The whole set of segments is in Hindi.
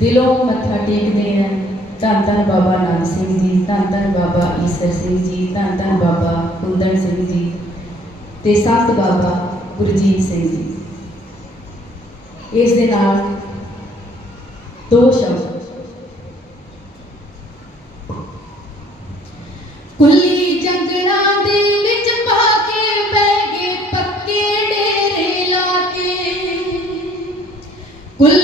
ਦਿਲੋਂ ਮੱਥਾ ਟੇਕਦੇ ਹਾਂ ਧੰਨ ਧੰਨ ਬਾਬਾ ਆਨੰਦ ਸਿੰਘ ਜੀ ਧੰਨ ਧੰਨ ਬਾਬਾ ਈਸਰ ਸਿੰਘ ਜੀ ਧੰਨ ਧੰਨ ਬਾਬਾ ਕੁੰਦਨ ਸਿੰਘ ਜੀ ਤੇ ਸੰਤ ਬਾਬਾ ਗੁਰਜੀਤ ਸਿੰਘ ਜੀ ਇਸ ਦੇ ਨਾਲ ਦੋ ਸ਼ਬਦ ਕੁੱਲੀ ਜੰਗਲਾਂ ਦੇ ਵਿੱਚ ਪਾ ਕੇ ਬਹਿ ਗਏ ਪੱਕੇ ਡੇਰੇ ਲਾ ਕੇ ਕੁੱਲੀ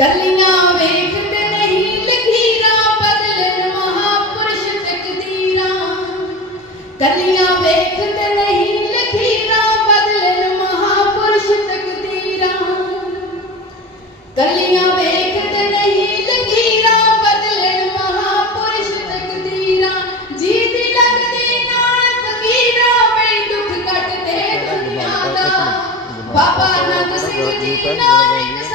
गलियाँ वेख कन्या वेखत नहीं लखीरा बदलन महापुरुष तकदीरा कन्या वेखत नहीं लखीरा बदलन महापुरुष तकदीरा जीत लगदी नाल फकीरा बड़े दुख कटदे दुनिया दा बाबा नानक सिंह जी नानक